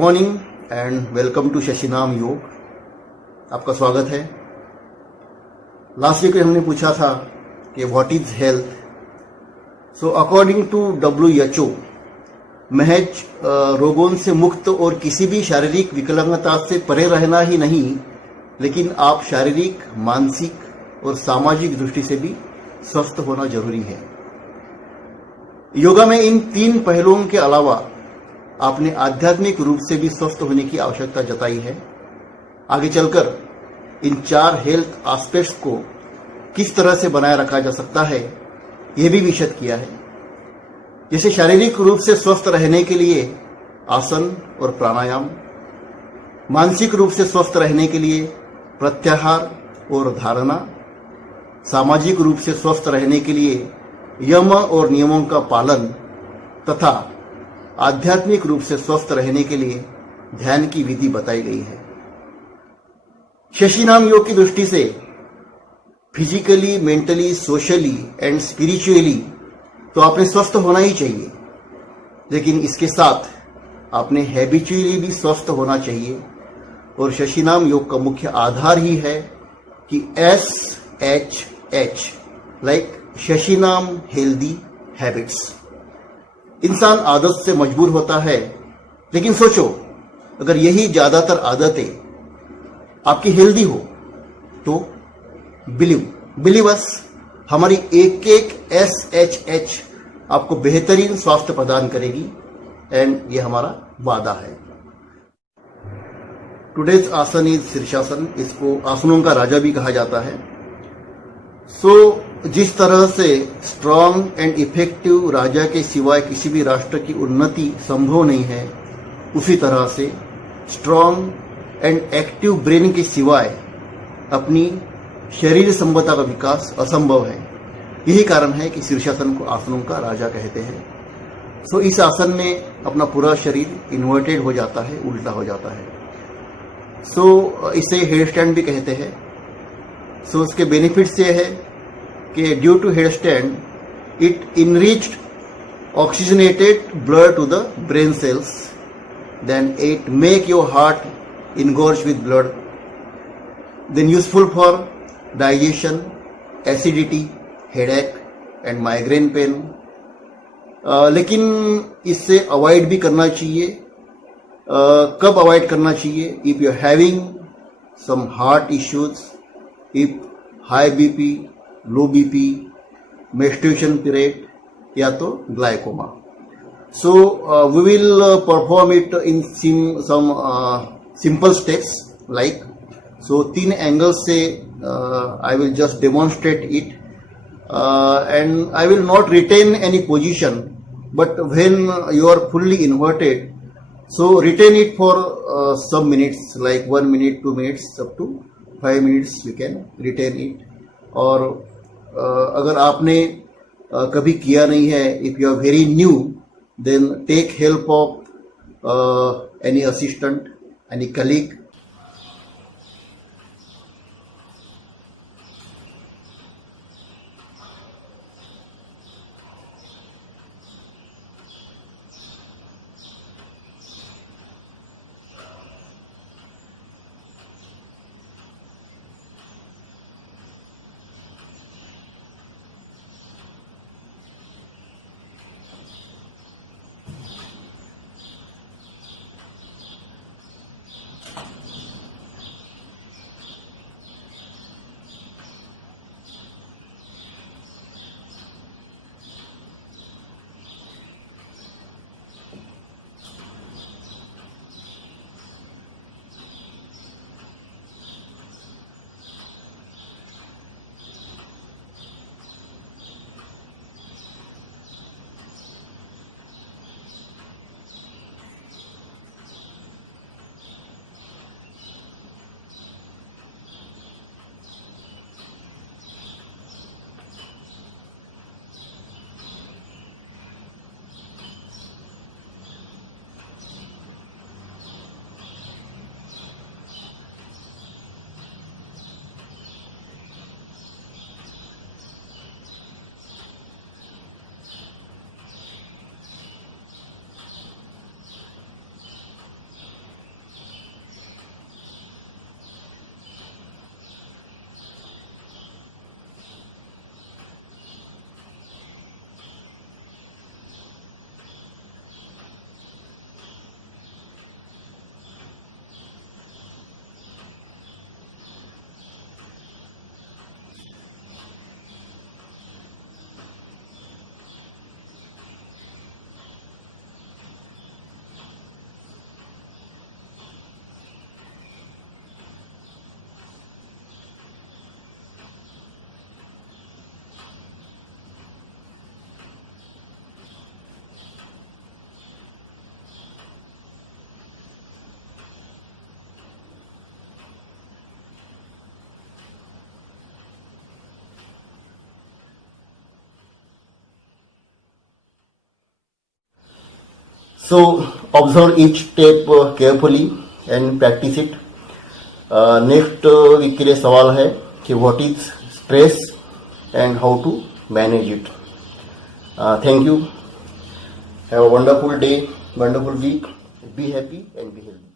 Morning and welcome to शशिनाम योग। आपका स्वागत है। लास्ट वीक हमने पूछा था कि what is health. So according to WHO, महज रोगों से मुक्त और किसी भी शारीरिक विकलांगता से परे रहना ही नहीं, लेकिन आप शारीरिक, मानसिक और सामाजिक दृष्टि से भी स्वस्थ होना जरूरी है। योगा में इन 3 पहलुओं के अलावा आपने आध्यात्मिक रूप से भी स्वस्थ होने की आवश्यकता जताई है। आगे चलकर इन 4 हेल्थ एस्पेक्ट्स को किस तरह से बनाए रखा जा सकता है, यह भी विशद किया है। जैसे शारीरिक रूप से स्वस्थ रहने के लिए आसन और प्राणायाम, मानसिक रूप से स्वस्थ रहने के लिए प्रत्याहार और धारणा, सामाजिक रूप से स्वस्थ रहने के लिए यम और नियमों का पालन तथा आध्यात्मिक रूप से स्वस्थ रहने के लिए ध्यान की विधि बताई गई है। शशिनाम योग की दृष्टि से physically, mentally, socially and spiritually तो आपने स्वस्थ होना ही चाहिए, लेकिन इसके साथ आपने हैबिचुअली भी स्वस्थ होना चाहिए। और शशिनाम योग का मुख्य आधार ही है कि SHH, लाइक शशिनाम हेल्दी हैबिट्स। इंसान आदत से मजबूर होता है, लेकिन सोचो अगर यही ज्यादातर आदतें आपकी हेल्दी हो तो बिलीवर्स हमारी एक SHH आपको बेहतरीन स्वास्थ्य प्रदान करेगी एंड ये हमारा वादा है। टुडेज आसन इज शीर्षासन। इसको आसनों का राजा भी कहा जाता है। जिस तरह से स्ट्रांग एंड इफेक्टिव राजा के सिवाय किसी भी राष्ट्र की उन्नति संभव नहीं है, उसी तरह से स्ट्रांग एंड एक्टिव ब्रेन के सिवाय अपनी शरीर संबंधता का विकास असंभव है। यही कारण है कि शीर्षासन को आसनों का राजा कहते हैं। इस आसन में अपना पूरा शरीर इन्वर्टेड हो जाता है, उल्टा हो जाता है। इसे हेड स्टैंड भी कहते हैं। उसके बेनिफिट्स ये है कि due to headstand it enriched oxygenated blood to the brain cells, then it make your heart engorge with blood, then useful for digestion, acidity, headache and migraine pain. लेकिन इससे avoid भी करना चाहिए। कब avoid करना चाहिए? If you are having some heart issues, if high BP, low BP, menstruation period या तो glaucoma. We will perform it in some simple steps like, 3 angles से I will just demonstrate it and I will not retain any position, but when you are fully inverted, retain it for some minutes, like 1 minute, 2 minutes, up to 5 minutes you can retain it। और अगर आपने कभी किया नहीं है, if you are very new, then take help of any assistant, any colleague. So observe each step carefully and practice it. Next week के लिए सवाल है कि what is stress and how to manage it. Thank you. Have a wonderful day, wonderful week. Be happy and be healthy.